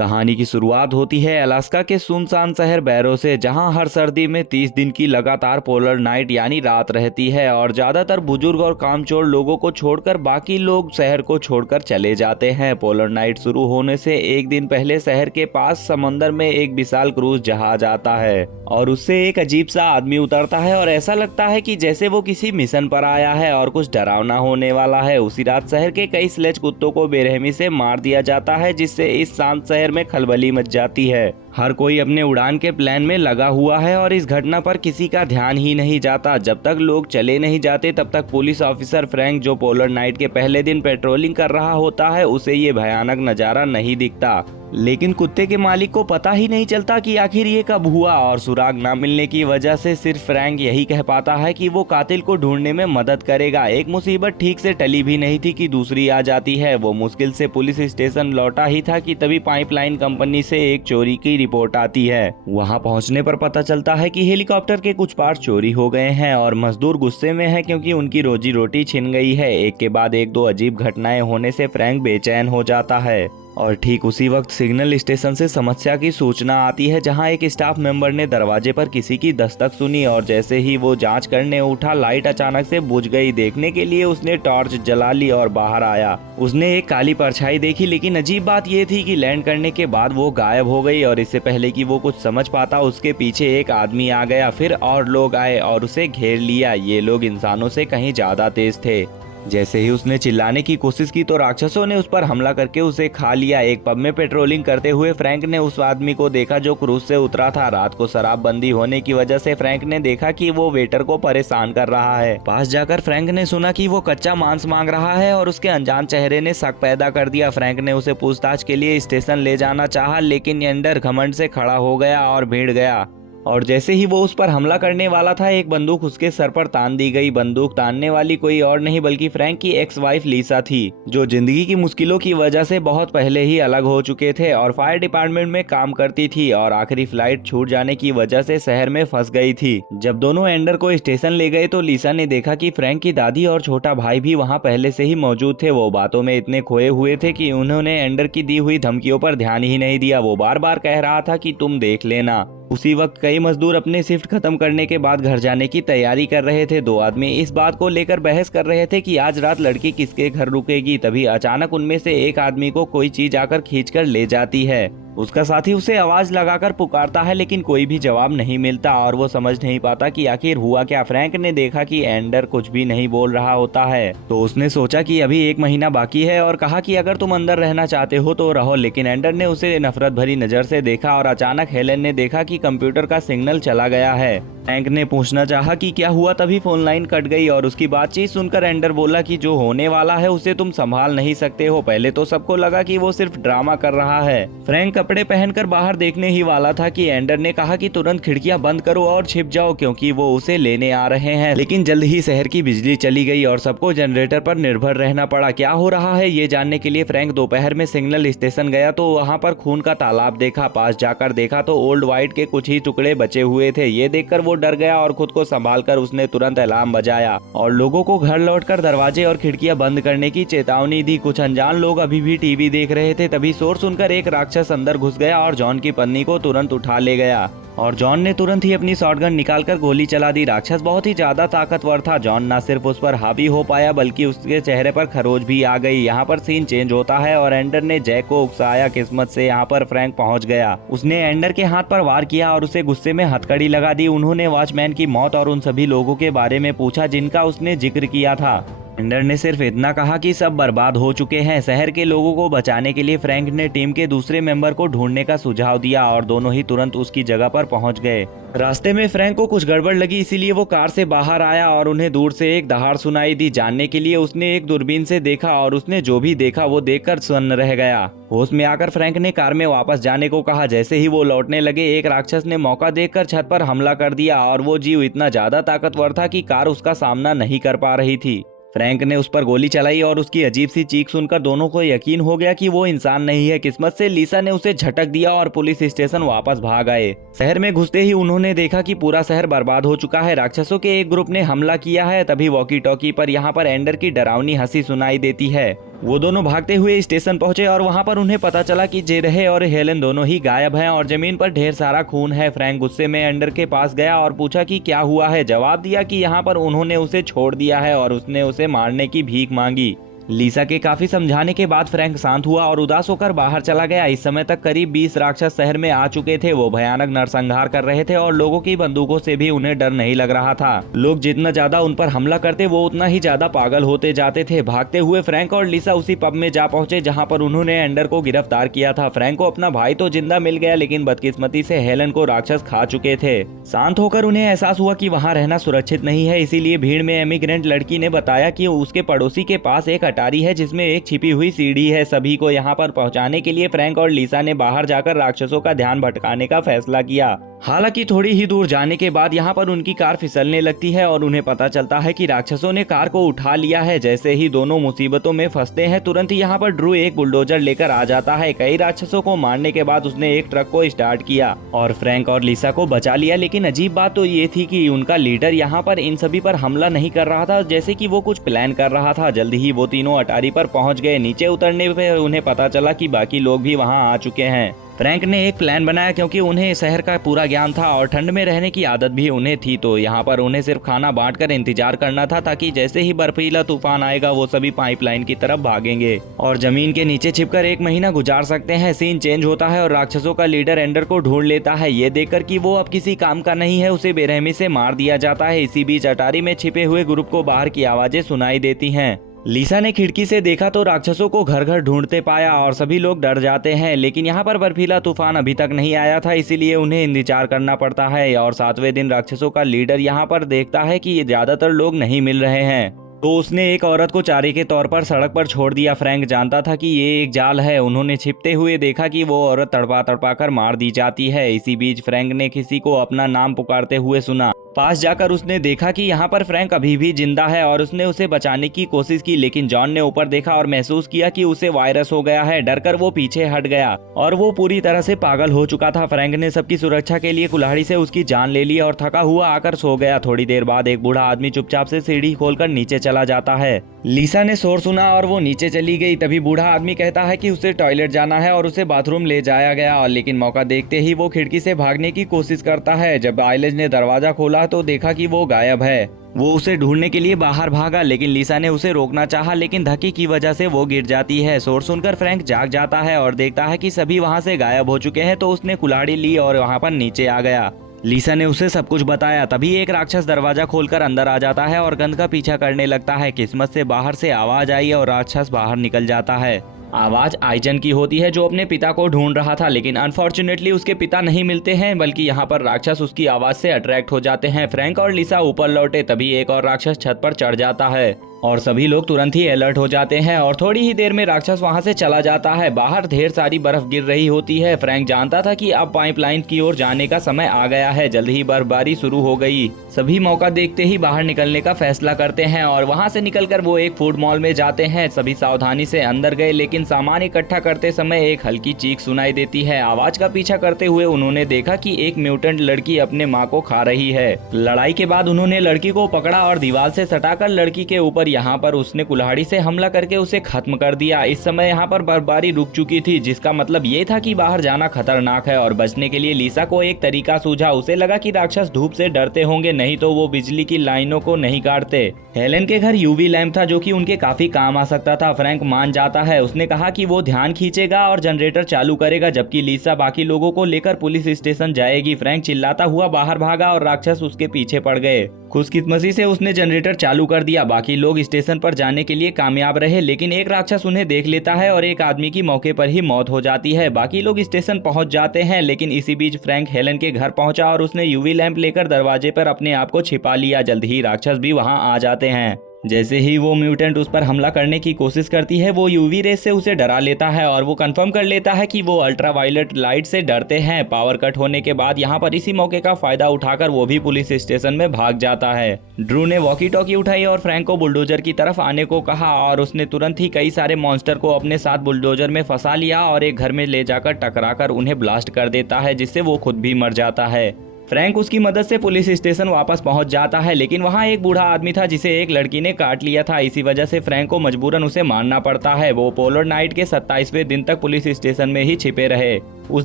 कहानी की शुरुआत होती है अलास्का के सुनसान शहर बैरो से, जहां हर सर्दी में 30 दिन की लगातार पोलर नाइट यानी रात रहती है और ज्यादातर बुजुर्ग और कामचोर लोगों को छोड़कर बाकी लोग शहर को छोड़कर चले जाते हैं। पोलर नाइट शुरू होने से एक दिन पहले शहर के पास समंदर में एक विशाल क्रूज जहाज आता है और उससे एक अजीब सा आदमी उतरता है और ऐसा लगता है कि जैसे वो किसी मिशन पर आया है और कुछ डरावना होने वाला है। उसी रात शहर के कई स्लेज कुत्तों को बेरहमी से मार दिया जाता है, जिससे इस शांत शहर में खलबली मच जाती है। हर कोई अपने उड़ान के प्लान में लगा हुआ है और इस घटना पर किसी का ध्यान ही नहीं जाता। जब तक लोग चले नहीं जाते तब तक पुलिस ऑफिसर फ्रैंक, जो पोलर नाइट के पहले दिन पेट्रोलिंग कर रहा होता है, उसे ये भयानक नजारा नहीं दिखता। लेकिन कुत्ते के मालिक को पता ही नहीं चलता कि आखिर ये कब हुआ और सुराग न मिलने की वजह से सिर्फ फ्रैंक यही कह पाता है कि वो कातिल को ढूंढने में मदद करेगा। एक मुसीबत ठीक से टली भी नहीं थी कि दूसरी आ जाती है। वो मुश्किल से पुलिस स्टेशन लौटा ही था कि तभी पाइपलाइन कंपनी से एक चोरी की रिपोर्ट आती है। वहां पहुंचने पर पता चलता है कि हेलीकॉप्टर के कुछ पार्ट चोरी हो गए हैं और मजदूर गुस्से में है क्योंकि उनकी रोजी रोटी छिन गई है। एक के बाद एक दो अजीब घटनाएं होने से फ्रैंक बेचैन हो जाता है और ठीक उसी वक्त सिग्नल स्टेशन से समस्या की सूचना आती है, जहां एक स्टाफ मेंबर ने दरवाजे पर किसी की दस्तक सुनी और जैसे ही वो जांच करने उठा, लाइट अचानक से बुझ गई। देखने के लिए उसने टॉर्च जला ली और बाहर आया। उसने एक काली परछाई देखी, लेकिन अजीब बात ये थी कि लैंड करने के बाद वो गायब हो गई और इससे पहले कि वो कुछ समझ पाता, उसके पीछे एक आदमी आ गया। फिर और लोग आए और उसे घेर लिया। ये लोग इंसानों से कहीं ज्यादा तेज थे। जैसे ही उसने चिल्लाने की कोशिश की तो राक्षसों ने उस पर हमला करके उसे खा लिया। एक पब में पेट्रोलिंग करते हुए फ्रैंक ने उस आदमी को देखा जो क्रूज से उतरा था। रात को शराबबंदी होने की वजह से फ्रैंक ने देखा कि वो वेटर को परेशान कर रहा है। पास जाकर फ्रैंक ने सुना कि वो कच्चा मांस मांग रहा है और उसके अनजान चेहरे ने शक पैदा कर दिया। फ्रैंक ने उसे पूछताछ के लिए स्टेशन ले जाना चाहा, लेकिन एंडर घमंड से खड़ा हो गया और भिड़ गया और जैसे ही वो उस पर हमला करने वाला था, एक बंदूक उसके सर पर तान दी गई। बंदूक तानने वाली कोई और नहीं बल्कि फ्रैंक की एक्स वाइफ लीसा थी, जो जिंदगी की मुश्किलों की वजह से बहुत पहले ही अलग हो चुके थे और फायर डिपार्टमेंट में काम करती थी और आखिरी फ्लाइट छूट जाने की वजह से शहर में फंस गई थी। जब दोनों एंडर को स्टेशन ले गए तो लीसा ने देखा कि फ्रैंक की दादी और छोटा भाई भी वहाँ पहले से ही मौजूद थे। वो बातों में इतने खोए हुए थे कि उन्होंने एंडर की दी हुई धमकियों पर ध्यान ही नहीं दिया। वो बार बार कह रहा था कि तुम देख लेना। उसी वक्त कई मजदूर अपने शिफ्ट खत्म करने के बाद घर जाने की तैयारी कर रहे थे। दो आदमी इस बात को लेकर बहस कर रहे थे कि आज रात लड़की किसके घर रुकेगी। तभी अचानक उनमें से एक आदमी को कोई चीज आकर खींचकर ले जाती है। उसका साथी उसे आवाज लगाकर पुकारता है, लेकिन कोई भी जवाब नहीं मिलता और वो समझ नहीं पाता कि आखिर हुआ क्या। फ्रैंक ने देखा कि एंडर कुछ भी नहीं बोल रहा होता है, तो उसने सोचा कि अभी एक महीना बाकी है और कहा कि अगर तुम अंदर रहना चाहते हो तो रहो। लेकिन एंडर ने उसे नफरत भरी नजर से देखा और अचानक हेलेन ने देखा कि कंप्यूटर का सिग्नल चला गया है। फ्रैंक ने पूछना चाहा कि क्या हुआ, तभी फोन लाइन कट गई और उसकी बातचीत सुनकर एंडर बोला कि जो होने वाला है उसे तुम संभाल नहीं सकते हो। पहले तो सबको लगा कि वो सिर्फ ड्रामा कर रहा है। फ्रैंक कपड़े पहनकर बाहर देखने ही वाला था कि एंडर ने कहा कि तुरंत खिड़कियां बंद करो और छिप जाओ क्योंकि वो उसे लेने आ रहे हैं। लेकिन जल्द ही शहर की बिजली चली गई और सबको जनरेटर पर निर्भर रहना पड़ा। क्या हो रहा है ये जानने के लिए फ्रैंक दोपहर में सिग्नल स्टेशन गया तो वहाँ पर खून का तालाब देखा। पास जाकर देखा तो ओल्ड वाइट के कुछ ही टुकड़े बचे हुए थे। ये देखकर वो डर गया और खुद को संभालकर उसने तुरंत अलार्म बजाया और लोगों को घर लौटकर दरवाजे और खिड़कियां बंद करने की चेतावनी दी। कुछ अनजान लोग अभी भी टीवी देख रहे थे। तभी शोर सुनकर एक राक्षस अंदर घुस गया और जॉन की पत्नी को तुरंत उठा ले गया और जॉन ने तुरंत ही अपनी शॉटगन निकालकर गोली चला दी। राक्षस बहुत ही ज्यादा ताकतवर था। जॉन न सिर्फ उस पर हावी हो पाया बल्कि उसके चेहरे पर खरोच भी आ गई। यहाँ पर सीन चेंज होता है और एंडर ने जैक को उकसाया। किस्मत से यहाँ पर फ्रैंक पहुंच गया। उसने एंडर के हाथ पर वार किया और उसे गुस्से में हथकड़ी लगा दी। उन्होंने वॉचमैन की मौत और उन सभी लोगों के बारे में पूछा जिनका उसने जिक्र किया था। एंडर ने सिर्फ इतना कहा कि सब बर्बाद हो चुके हैं। शहर के लोगों को बचाने के लिए फ्रैंक ने टीम के दूसरे मेंबर को ढूंढने का सुझाव दिया और दोनों ही तुरंत उसकी जगह पर पहुंच गए। रास्ते में फ्रैंक को कुछ गड़बड़ लगी, इसीलिए वो कार से बाहर आया और उन्हें दूर से एक दहाड़ सुनाई दी। जानने के लिए उसने एक दूरबीन से देखा और उसने जो भी देखा वो देखकर सन्न रह गया। होश में आकर फ्रैंक ने कार में वापस जाने को कहा। जैसे ही वो लौटने लगे, एक राक्षस ने मौका देखकर छत पर हमला कर दिया और वो जीव इतना ज्यादा ताकतवर था कि कार उसका सामना नहीं कर पा रही थी। फ्रैंक ने उस पर गोली चलाई और उसकी अजीब सी चीख सुनकर दोनों को यकीन हो गया कि वो इंसान नहीं है। किस्मत से लीसा ने उसे झटक दिया और पुलिस स्टेशन वापस भाग आए। शहर में घुसते ही उन्होंने देखा कि पूरा शहर बर्बाद हो चुका है। राक्षसों के एक ग्रुप ने हमला किया है। तभी वॉकी टॉकी पर यहाँ पर एंडर की डरावनी हंसी सुनाई देती है। वो दोनों भागते हुए स्टेशन पहुंचे और वहां पर उन्हें पता चला कि जेरहे और हेलन दोनों ही गायब हैं और जमीन पर ढेर सारा खून है। फ्रैंक गुस्से में एंडर के पास गया और पूछा कि क्या हुआ है। जवाब दिया कि यहाँ पर उन्होंने उसे छोड़ दिया है और उसने उसे मारने की भीख मांगी। लिसा के काफी समझाने के बाद फ्रैंक शांत हुआ और उदास होकर बाहर चला गया। इस समय तक करीब 20 राक्षस शहर में आ चुके थे। वो भयानक नरसंहार कर रहे थे और लोगों की बंदूकों से भी उन्हें डर नहीं लग रहा था। लोग जितना ज्यादा उन पर हमला करते वो उतना ही ज्यादा पागल होते जाते थे। भागते हुए फ्रैंक और लिसा उसी पब में जा पहुंचे जहां पर उन्होंने एंडर को गिरफ्तार किया था। फ्रैंक को अपना भाई तो जिंदा मिल गया, लेकिन बदकिस्मती से हेलन को राक्षस खा चुके थे। शांत होकर उन्हें एहसास हुआ कि वहां रहना सुरक्षित नहीं है, इसीलिए भीड़ में इमिग्रेंट लड़की ने बताया कि उसके पड़ोसी के पास एक अटारी है जिसमें एक छिपी हुई सीढ़ी है। सभी को यहाँ पर पहुँचाने के लिए फ्रैंक और लिसा ने बाहर जाकर राक्षसों का ध्यान भटकाने का फैसला किया। हालांकि थोड़ी ही दूर जाने के बाद यहाँ पर उनकी कार फिसलने लगती है और उन्हें पता चलता है कि राक्षसों ने कार को उठा लिया है। जैसे ही दोनों मुसीबतों में फंसते हैं, तुरंत ही यहाँ पर ड्रू एक बुलडोजर लेकर आ जाता है। कई राक्षसों को मारने के बाद उसने एक ट्रक को स्टार्ट किया और फ्रैंक और लिसा को बचा लिया। लेकिन अजीब बात तो ये थी कि उनका लीडर यहाँ पर इन सभी पर हमला नहीं कर रहा था, जैसे कि वो कुछ प्लान कर रहा था। जल्दी ही वो तीनों अटारी पर पहुंच गए। नीचे उतरने पर उन्हें पता चला कि बाकी लोग भी वहां आ चुके हैं। फ्रैंक ने एक प्लान बनाया क्योंकि उन्हें शहर का पूरा ज्ञान था और ठंड में रहने की आदत भी उन्हें थी, तो यहाँ पर उन्हें सिर्फ खाना बांटकर इंतजार करना था ताकि जैसे ही बर्फीला तूफान आएगा वो सभी पाइपलाइन की तरफ भागेंगे और जमीन के नीचे छिपकर 1 महीना गुजार सकते हैं। सीन चेंज होता है और राक्षसों का लीडर एंडर को ढूंढ लेता है। ये देखकर कि वो अब किसी काम का नहीं है, उसे बेरहमी से मार दिया जाता है। इसी बीच अटारी में छिपे हुए ग्रुप को बाहर की आवाजें सुनाई देती हैं। लिसा ने खिड़की से देखा तो राक्षसों को घर घर ढूंढते पाया और सभी लोग डर जाते हैं। लेकिन यहाँ पर बर्फीला तूफान अभी तक नहीं आया था, इसीलिए उन्हें इंतजार करना पड़ता है। और 7वें दिन राक्षसों का लीडर यहाँ पर देखता है कि ज्यादातर लोग नहीं मिल रहे हैं, तो उसने एक औरत को चारे के तौर पर सड़क पर छोड़ दिया। फ्रैंक जानता था कि ये एक जाल है। उन्होंने छिपते हुए देखा कि वो औरत तड़पा तड़पा कर मार दी जाती है। इसी बीच फ्रैंक ने किसी को अपना नाम पुकारते हुए सुना। पास जाकर उसने देखा कि यहाँ पर फ्रैंक अभी भी जिंदा है और उसने उसे बचाने की कोशिश की, लेकिन जॉन ने ऊपर देखा और महसूस किया कि उसे वायरस हो गया है। डरकर वो पीछे हट गया और वो पूरी तरह से पागल हो चुका था। फ्रैंक ने सबकी सुरक्षा के लिए कुल्हाड़ी से उसकी जान ले ली और थका हुआ आकर सो गया। थोड़ी देर बाद एक बूढ़ा आदमी चुपचाप से सीढ़ी खोलकर नीचे चला जाता है। लिसा ने शोर सुना और वो नीचे चली गई। तभी बूढ़ा आदमी कहता है कि उसे टॉयलेट जाना है और उसे बाथरूम ले जाया गया, और लेकिन मौका देखते ही वो खिड़की से भागने की कोशिश करता है। जब आइलेज ने दरवाजा खोला तो देखा कि वो गायब है। वो उसे ढूंढने के लिए बाहर भागा, लेकिन लिसा ने उसे रोकना चाहा, लेकिन धक्के की वजह से वो गिर जाती है। शोर सुनकर फ्रैंक जाग जाता है और देखता है कि सभी वहां से गायब हो चुके हैं, तो उसने कुल्हाड़ी ली और वहां पर नीचे आ गया। लिसा ने उसे सब कुछ बताया। तभी एक राक्षस दरवाजा खोलकर अंदर आ जाता है और गंध का पीछा करने लगता है। किस्मत से बाहर से आवाज आई और राक्षस बाहर निकल जाता है। आवाज आइजन की होती है जो अपने पिता को ढूंढ रहा था, लेकिन अनफॉर्चुनेटली उसके पिता नहीं मिलते हैं, बल्कि यहाँ पर राक्षस उसकी आवाज से अट्रैक्ट हो जाते हैं। फ्रैंक और लिसा ऊपर लौटे तभी एक और राक्षस छत पर चढ़ जाता है और सभी लोग तुरंत ही अलर्ट हो जाते हैं और थोड़ी ही देर में राक्षस वहां से चला जाता है। बाहर ढेर सारी बर्फ गिर रही होती है। फ्रैंक जानता था कि अब पाइपलाइन की ओर जाने का समय आ गया है। जल्द ही बर्फबारी शुरू हो गई। सभी मौका देखते ही बाहर निकलने का फैसला करते हैं और वहां से निकलकर वो एक फूड मॉल में जाते हैं। सभी सावधानी से अंदर गए, लेकिन सामान इकट्ठा करते समय एक हल्की चीख सुनाई देती है। आवाज का पीछा करते हुए उन्होंने देखा कि एक म्यूटेंट लड़की अपने माँ को खा रही है। लड़ाई के बाद उन्होंने लड़की को पकड़ा और दीवार से सटाकर लड़की के ऊपर यहाँ पर उसने कुल्हाड़ी से हमला करके उसे खत्म कर दिया। इस समय यहाँ पर बर्फबारी रुक चुकी थी, जिसका मतलब ये था कि बाहर जाना खतरनाक है। और बचने के लिए लिसा को एक तरीका सूझा। उसे लगा कि राक्षस धूप से डरते होंगे, नहीं तो वो बिजली की लाइनों को नहीं काटते। हेलेन के घर यूवी लैंप था जो कि उनके काफी काम आ सकता था। फ्रैंक मान जाता है। उसने कहा कि वो ध्यान खींचेगा और जनरेटर चालू करेगा, जबकि लिसा बाकी लोगों को लेकर पुलिस स्टेशन जाएगी। फ्रैंक चिल्लाता हुआ बाहर भागा और राक्षस उसके पीछे पड़ गए। खुशकिस्मती से उसने जनरेटर चालू कर दिया। बाकी लोग स्टेशन पर जाने के लिए कामयाब रहे, लेकिन एक राक्षस उन्हें देख लेता है और एक आदमी की मौके पर ही मौत हो जाती है। बाकी लोग स्टेशन पहुंच जाते हैं, लेकिन इसी बीच फ्रैंक हेलेन के घर पहुंचा और उसने यूवी लैंप लेकर दरवाजे पर अपने आप को छिपा लिया। जल्द ही राक्षस भी वहां आ जाते हैं। जैसे ही वो म्यूटेंट उस पर हमला करने की कोशिश करती है, वो यूवी रेस से उसे डरा लेता है और वो कंफर्म कर लेता है कि वो अल्ट्रावायलेट लाइट से डरते हैं। पावर कट होने के बाद यहाँ पर इसी मौके का फायदा उठाकर वो भी पुलिस स्टेशन में भाग जाता है। ड्रू ने वॉकी टॉकी उठाई और फ्रैंक को बुलडोजर की तरफ आने को कहा और उसने तुरंत ही कई सारे मॉन्स्टर को अपने साथ बुलडोजर में फंसा लिया और एक घर में ले जाकर टकराकर उन्हें ब्लास्ट कर देता है, जिससे वो खुद भी मर जाता है। फ्रैंक उसकी मदद से पुलिस स्टेशन वापस पहुंच जाता है, लेकिन वहां एक बूढ़ा आदमी था जिसे एक लड़की ने काट लिया था। इसी वजह से फ्रैंक को मजबूरन उसे मारना पड़ता है। वो पोलर नाइट के 27वें दिन तक पुलिस स्टेशन में ही छिपे रहे। उस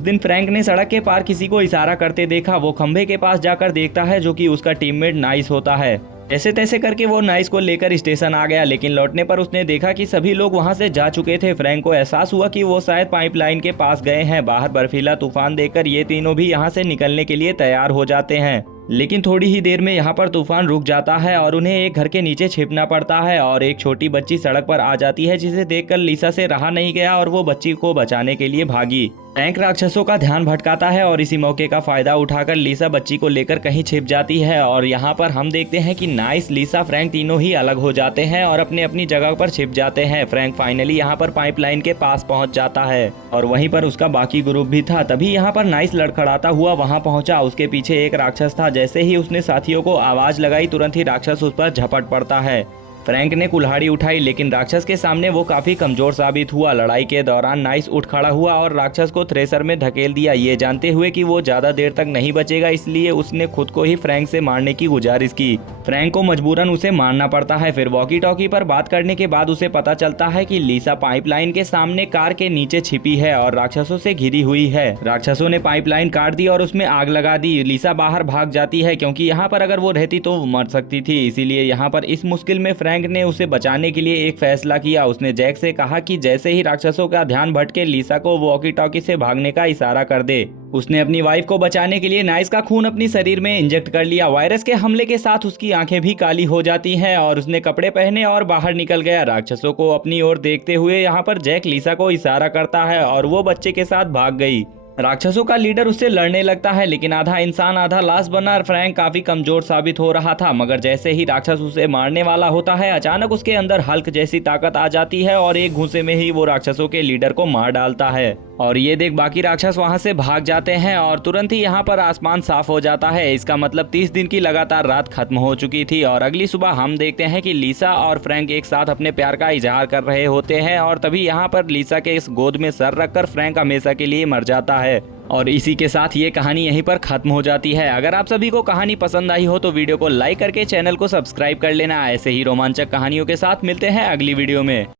दिन फ्रैंक ने सड़क के पार किसी को इशारा करते देखा। वो खंभे के पास जाकर देखता है, जो कि उसका टीममेट नाइस होता है। जैसे तैसे करके वो नाइस को लेकर स्टेशन आ गया, लेकिन लौटने पर उसने देखा कि सभी लोग वहां से जा चुके थे। फ्रैंक को एहसास हुआ कि वो शायद पाइपलाइन के पास गए हैं। बाहर बर्फीला तूफान देखकर ये तीनों भी यहाँ से निकलने के लिए तैयार हो जाते हैं, लेकिन थोड़ी ही देर में यहाँ पर तूफान रुक जाता है और उन्हें एक घर के नीचे छिपना पड़ता है। और एक छोटी बच्ची सड़क पर आ जाती है, जिसे देखकर लिसा से रहा नहीं गया और वो बच्ची को बचाने के लिए भागी। फ्रैंक राक्षसों का ध्यान भटकाता है और इसी मौके का फायदा उठाकर लिसा बच्ची को लेकर कहीं छिप जाती है। और यहाँ पर हम देखते हैं कि नाइस, लिसा, फ्रैंक तीनों ही अलग हो जाते हैं और अपने अपनी जगह पर छिप जाते हैं। फ्रैंक फाइनली यहाँ पर पाइपलाइन के पास पहुंच जाता है और वहीं पर उसका बाकी ग्रुप भी था। तभी यहाँ पर नाइस लड़खड़ाता हुआ वहां पहुंचा। उसके पीछे एक राक्षस था। जैसे ही उसने साथियों को आवाज लगाई, तुरंत ही राक्षस उस पर झपट पड़ता है। फ्रैंक ने कुल्हाड़ी उठाई, लेकिन राक्षस के सामने वो काफी कमजोर साबित हुआ। लड़ाई के दौरान नाइस उठ खड़ा हुआ और राक्षस को थ्रेसर में धकेल दिया, ये जानते हुए कि वो ज्यादा देर तक नहीं बचेगा। इसलिए उसने खुद को ही फ्रैंक से मारने की गुजारिश की। फ्रैंक को मजबूरन उसे मारना पड़ता है। फिर वॉकी टॉकी पर बात करने के बाद उसे पता चलता है कि लिसा पाइपलाइन के सामने कार के नीचे छिपी है और राक्षसों से घिरी हुई है। राक्षसों ने पाइपलाइन काट दी और उसमें आग लगा दी। लिसा बाहर भाग जाती है, क्योंकि यहाँ पर अगर वो रहती तो मर सकती थी। इसीलिए यहाँ पर इस मुश्किल में फ्रैंक ने उसे बचाने के लिए एक फैसला किया। उसने जैक से कहा कि जैसे ही राक्षसों का ध्यान भटके, लिसा को वॉकी टॉकी से भागने का इशारा कर दे। उसने अपनी वाइफ को बचाने के लिए नाइस का खून अपनी शरीर में इंजेक्ट कर लिया। वायरस के हमले के साथ उसकी आंखें भी काली हो जाती हैं और उसने कपड़े पहने और बाहर निकल गया। राक्षसों को अपनी ओर देखते हुए यहाँ पर जैक लिसा को इशारा करता है और वो बच्चे के साथ भाग गई। राक्षसों का लीडर उससे लड़ने लगता है, लेकिन आधा इंसान आधा लाश बना फ्रैंक काफी कमजोर साबित हो रहा था। मगर जैसे ही राक्षस उसे मारने वाला होता है, अचानक उसके अंदर हल्क जैसी ताकत आ जाती है और एक घूंसे में ही वो राक्षसों के लीडर को मार डालता है। और ये देख बाकी राक्षस वहां से भाग जाते हैं और तुरंत ही यहाँ पर आसमान साफ हो जाता है। इसका मतलब 30 दिन की लगातार रात खत्म हो चुकी थी और अगली सुबह हम देखते हैं कि लिसा और फ्रैंक एक साथ अपने प्यार का इजहार कर रहे होते हैं। और तभी यहाँ पर लिसा के इस गोद में सर रखकर फ्रैंक हमेशा के लिए मर जाता है। और इसी के साथ ये कहानी यहीं पर खत्म हो जाती है। अगर आप सभी को कहानी पसंद आई हो तो वीडियो को लाइक करके चैनल को सब्सक्राइब कर लेना। ऐसे ही रोमांचक कहानियों के साथ मिलते हैं अगली वीडियो में।